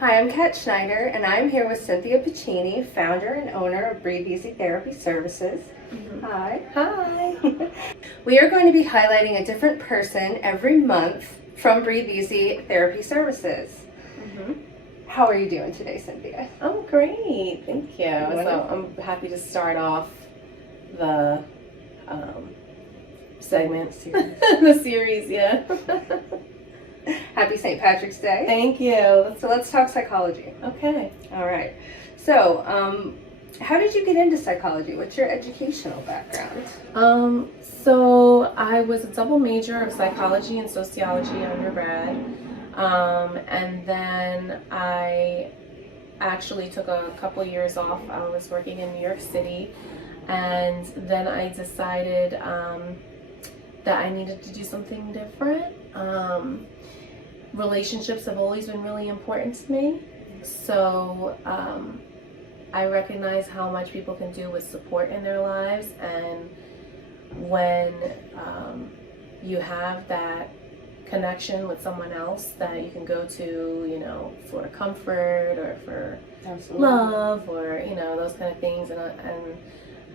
Hi, I'm Kat Schneider, and I'm here with Cynthia Piccini, founder and owner of Breathe Easy Therapy Services. Hi. Hi. We are going to be highlighting a different person every month from Breathe Easy Therapy Services. How are you doing today, Cynthia? I'm great, thank you. Wonderful. So I'm happy to start off the segment Series. the series, yeah. Happy St. Patrick's Day. Thank you. So let's talk psychology. Okay. All right. So, how did you get into psychology? What's your educational background? So I was a double major of psychology and sociology undergrad. And then I actually took a couple years off. I was working in New York City, and then I decided that I needed to do something different. Relationships have always been really important to me, so I recognize how much people can do with support in their lives, and when you have that connection with someone else that you can go to, you know, for comfort or for Absolutely. love or, you know, those kind of things. And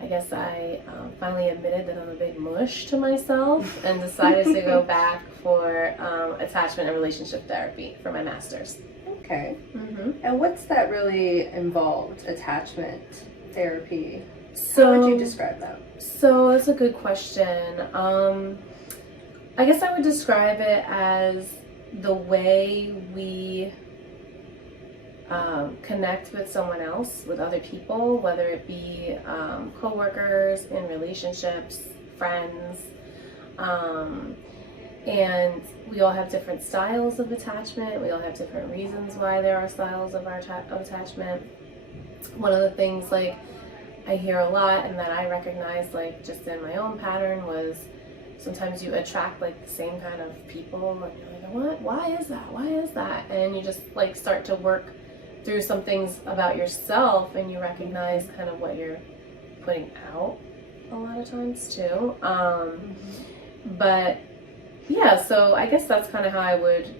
I guess I finally admitted that I'm a big mush to myself and decided to go back for attachment and relationship therapy for my master's. Okay. And what's that really involved? Attachment therapy? So, how would you describe that? So that's a good question. I guess I would describe it as the way we connect with someone else, with other people, whether it be co-workers, in relationships, friends, and we all have different styles of attachment. We all have different reasons why there are styles of of attachment. One of the things like I hear a lot and that I recognize like just in my own pattern was sometimes you attract like the same kind of people and you're like, what? Why is that? Why is that? And you just like start to work through some things about yourself and you recognize kind of what you're putting out a lot of times too. But yeah, so I guess that's kind of how I would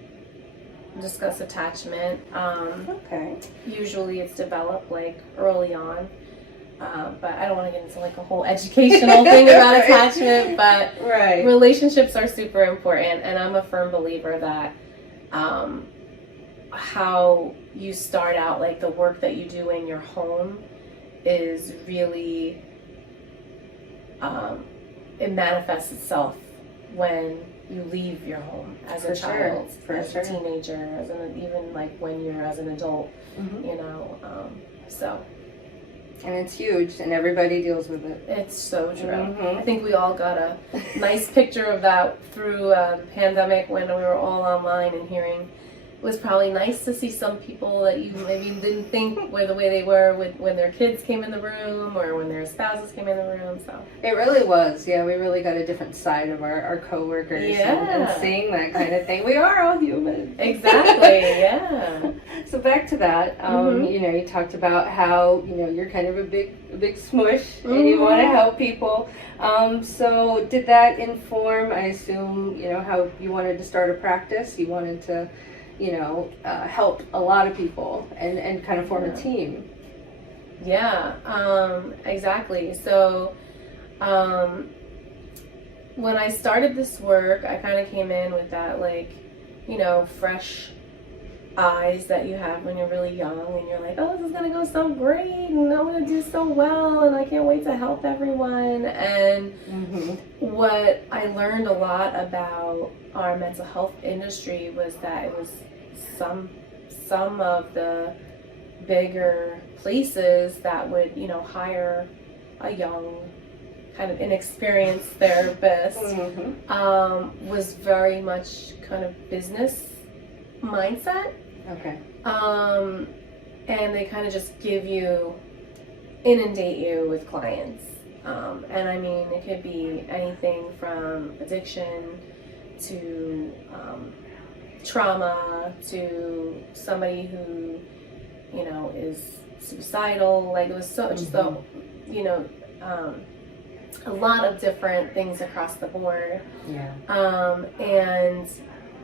discuss attachment. Okay. Usually it's developed like early on. But I don't want to get into like a whole educational thing about Right. attachment, but Right. relationships are super important, and I'm a firm believer that how you start out, like the work that you do in your home is really, it manifests itself when you leave your home as a child, as a teenager, as even like when you're as an adult, you know, so. And it's huge, and everybody deals with it. It's so true. I think we all got a nice picture of that through the pandemic when we were all online and hearing. It was probably nice to see some people that you maybe didn't think were the way they were when their kids came in the room or when their spouses came in the room. So it really was. Yeah, we really got a different side of our coworkers. Yeah. And seeing that kind of thing. We are all human. Exactly. Yeah. So back to that, you know, you talked about how, you know, you're kind of a big smush and you want to help people. So did that inform, I assume, you know, how you wanted to start a practice? You wanted to, you know, help a lot of people and kind of form a team. Yeah, exactly. So when I started this work, I kind of came in with that, like, you know, fresh eyes that you have when you're really young and you're like, oh, this is gonna go so great and I'm gonna do so well and I can't wait to help everyone. And what I learned a lot about our mental health industry was that it was some of the bigger places that would, you know, hire a young kind of inexperienced therapist was very much kind of business mindset. Okay. And they kind of just inundate you with clients. And I mean, it could be anything from addiction to trauma to somebody who, you know, is suicidal. Like it was so just you know, a lot of different things across the board. Yeah. And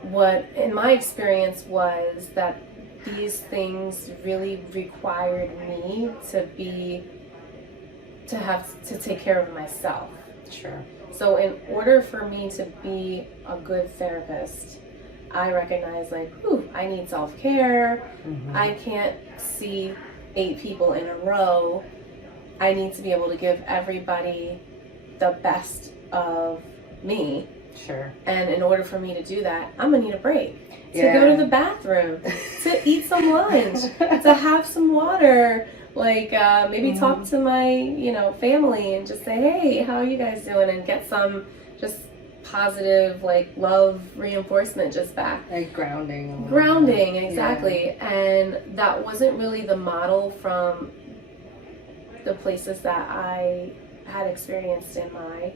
what in my experience was that these things really required me to take care of myself. Sure. So in order for me to be a good therapist, I recognize like, I need self-care. I can't see 8 people in a row. I need to be able to give everybody the best of me. Sure. And in order for me to do that, I'm gonna need a break. To go to the bathroom, to eat some lunch, to have some water, like maybe talk to my, family and just say, hey, how are you guys doing? And get some just positive, like, love reinforcement just back. Like grounding. Grounding, exactly. Yeah. And that wasn't really the model from the places that I had experienced in my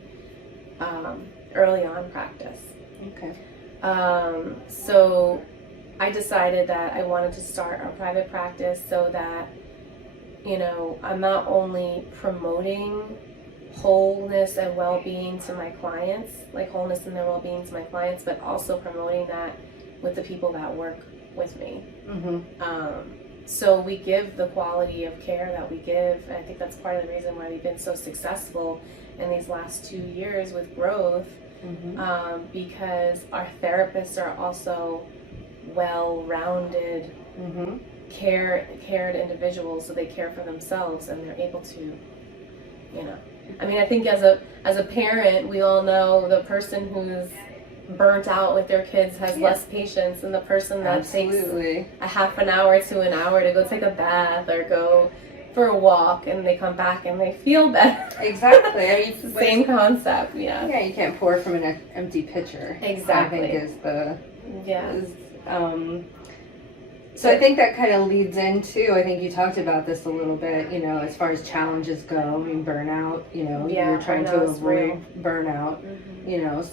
early on practice. Okay. So I decided that I wanted to start a private practice so that, I'm not only promoting wholeness and well-being to my clients, like wholeness and their well-being to my clients, but also promoting that with the people that work with me. So we give the quality of care that we give, and I think that's part of the reason why we've been so successful in these last 2 years with growth, because our therapists are also well-rounded, cared individuals, so they care for themselves and they're able to, I mean, I think as a parent, we all know the person who's burnt out with their kids has less patience than the person that takes a half an hour to an hour to go take a bath or go for a walk and they come back and they feel better. Exactly. I mean, it's the same concept. Yeah, you can't pour from an empty pitcher. Exactly. I think is the so I think that kind of leads into, I think you talked about this a little bit, as far as challenges go. I mean, burnout, you're trying to avoid burnout,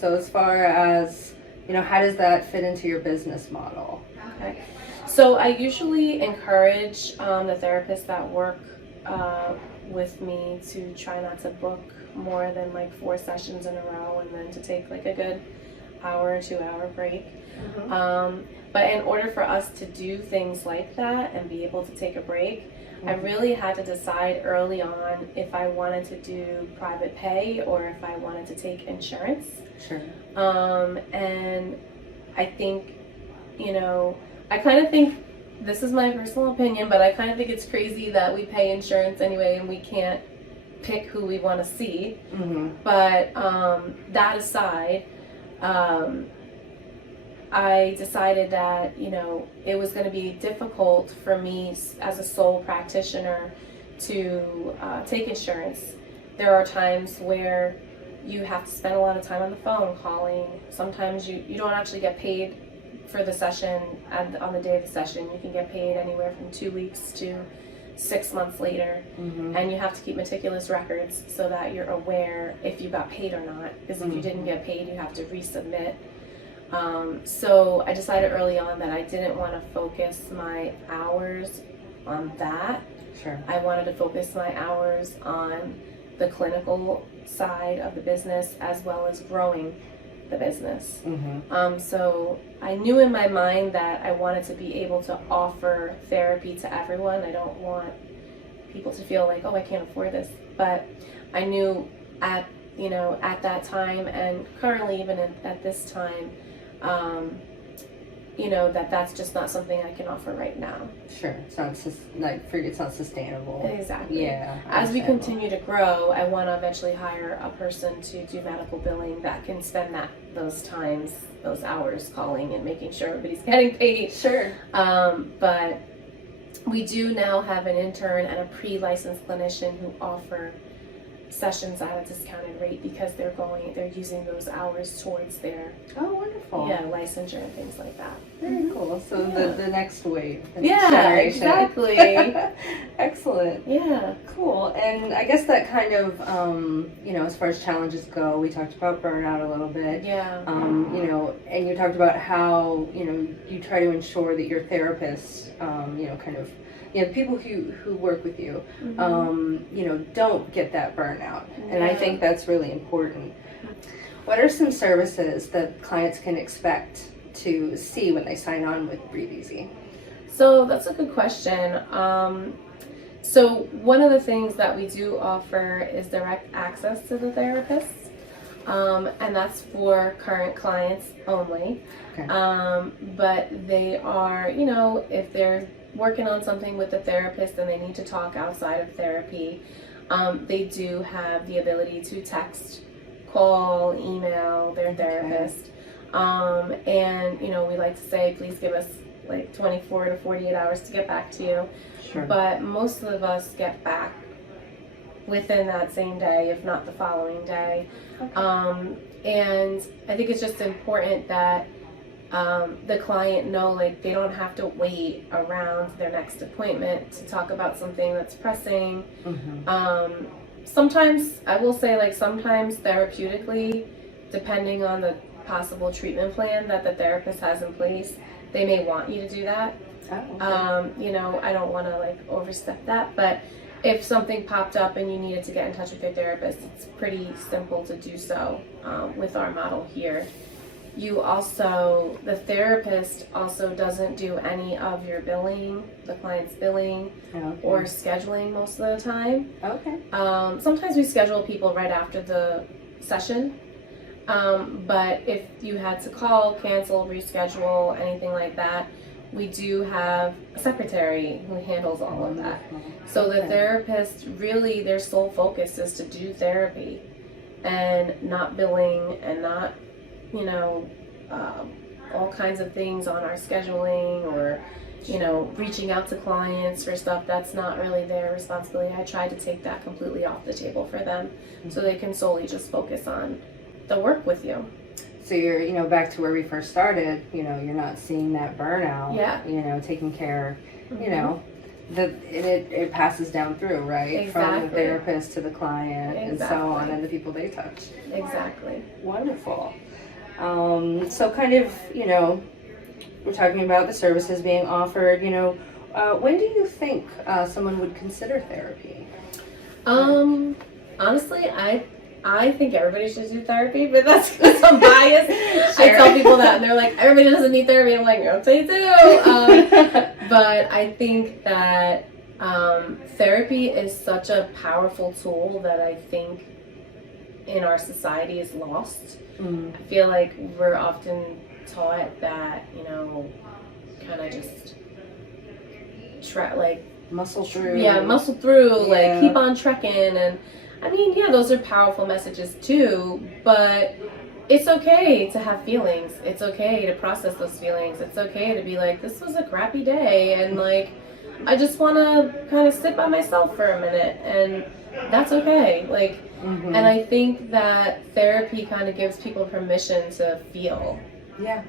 so as far as, how does that fit into your business model? Okay. So I usually encourage the therapists that work with me to try not to book more than like 4 sessions in a row and then to take like a good hour or 2 hour break. But in order for us to do things like that and be able to take a break, I really had to decide early on if I wanted to do private pay or if I wanted to take insurance. Sure. And I think, I kind of think, this is my personal opinion, but I kind of think it's crazy that we pay insurance anyway and we can't pick who we want to see. But that aside, I decided that, it was going to be difficult for me as a sole practitioner to take insurance. There are times where you have to spend a lot of time on the phone calling. Sometimes you don't actually get paid for the session on the day of the session. You can get paid anywhere from 2 weeks to 6 months later. And you have to keep meticulous records so that you're aware if you got paid or not, because if you didn't get paid, you have to resubmit. So I decided early on that I didn't want to focus my hours on that. Sure. I wanted to focus my hours on the clinical side of the business as well as growing the business. So I knew in my mind that I wanted to be able to offer therapy to everyone. I don't want people to feel like, oh, I can't afford this. But I knew at that time and currently even at this time, that's just not something I can offer right now. Sure. It's not sustainable. Exactly. Yeah. As we continue to grow, I want to eventually hire a person to do medical billing that can spend those hours calling and making sure everybody's getting paid. Sure. But we do now have an intern and a pre-licensed clinician who offer sessions at a discounted rate because they're using those hours towards their licensure and things like that. Very cool. So the next wave, the next generation. Exactly. Excellent. Yeah. Cool. And I guess that kind of as far as challenges go, we talked about burnout a little bit. Yeah. And you talked about how you try to ensure that your therapists the people who work with you, don't get that burnout. And I think that's really important. What are some services that clients can expect to see when they sign on with Breathe Easy? So that's a good question. So one of the things that we do offer is direct access to the therapist, and that's for current clients only. Okay. But they are, if they're working on something with the therapist and they need to talk outside of therapy, they do have the ability to text, call, email their therapist. And, we like to say, please give us like 24 to 48 hours to get back to you. Sure. But most of us get back within that same day, if not the following day. Okay. And I think it's just important that the client know, like, they don't have to wait around their next appointment to talk about something that's pressing. Mm-hmm. Sometimes, I will say, like, sometimes therapeutically, depending on the possible treatment plan that the therapist has in place, they may want you to do that. Oh, okay. I don't want to, like, overstep that, but if something popped up and you needed to get in touch with your therapist, it's pretty simple to do so with our model here. The therapist also doesn't do any of your billing, the client's billing, or scheduling most of the time. Okay. Sometimes we schedule people right after the session, but if you had to call, cancel, reschedule, anything like that, we do have a secretary who handles all of that. So the therapist, really, their sole focus is to do therapy and not billing and not, all kinds of things on our scheduling or, reaching out to clients for stuff. That's not really their responsibility. I try to take that completely off the table for them so they can solely just focus on the work with you. So you're, back to where we first started, you're not seeing that burnout. Yeah. Taking care, Mm-hmm. it passes down through, right? Exactly. From the therapist to the client and so on, Exactly. and the people they touch. Exactly. Wonderful. So kind of, we're talking about the services being offered, when do you think someone would consider therapy? Honestly, I think everybody should do therapy, but that's because I'm biased. I tell people that, and they're like, everybody doesn't need therapy. I'm like, I'll tell you too. But I think that therapy is such a powerful tool that I think in our society is lost. I feel like we're often taught that, kind of just muscle through. Yeah, muscle through, Yeah. like keep on trekking. And I mean, yeah, those are powerful messages too, but it's okay to have feelings. It's okay to process those feelings. It's okay to be like, this was a crappy day, and like, I just want to kind of sit by myself for a minute, and that's okay. Like, and I think that therapy kind of gives people permission to feel. Yeah.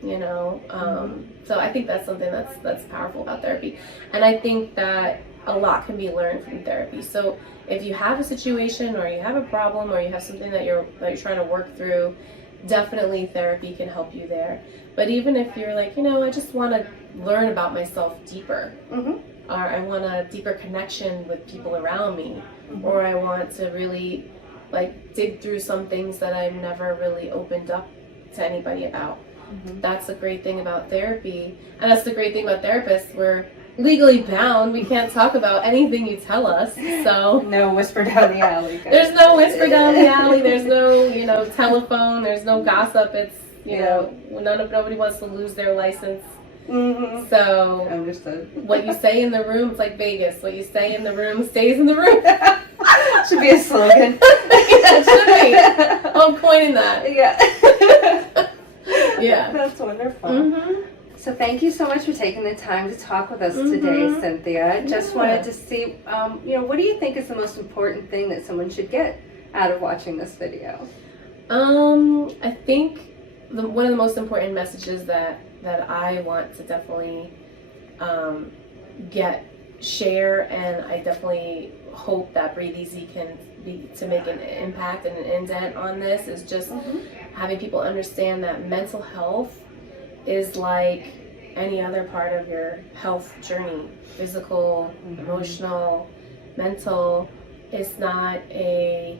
So I think that's something that's powerful about therapy, and I think that a lot can be learned from therapy. So if you have a situation or you have a problem or you have something that you're trying to work through, definitely therapy can help you there. But even if you're like, I just want to learn about myself deeper, or I want a deeper connection with people around me, or I want to really like dig through some things that I've never really opened up to anybody about. That's the great thing about therapy, and that's the great thing about therapists. We're legally bound. We can't talk about anything you tell us. So no whisper down the alley. There's no whisper down the alley. There's no, telephone. There's no gossip. It's, nobody wants to lose their license. So understood. What you say in the room, it's like Vegas. What you say in the room stays in the room. Should be a slogan. Yeah, it should be. I'm coining that. Yeah. Yeah. That's wonderful. So thank you so much for taking the time to talk with us today, Cynthia. Just wanted to see, what do you think is the most important thing that someone should get out of watching this video? I think one of the most important messages that I want to definitely share, and I definitely hope that Breathe Easy can be to make an impact and an indent on this, is just having people understand that mental health is like any other part of your health journey. Physical, emotional, mental. It's not a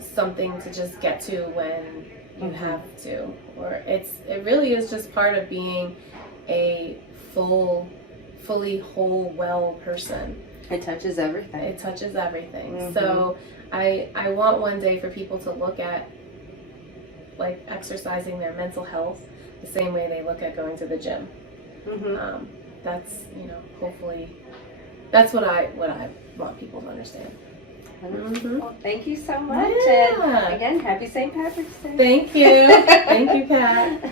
something to just get to when you have to, or it really is just part of being a fully whole, well person. It touches everything. It touches everything. Mhm. So I want one day for people to look at like exercising their mental health the same way they look at going to the gym. Mhm. That's, hopefully that's what I want people to understand. Wonderful. Well, thank you so much. Yeah. And again, happy St. Patrick's Day. Thank you. Thank you, Kat.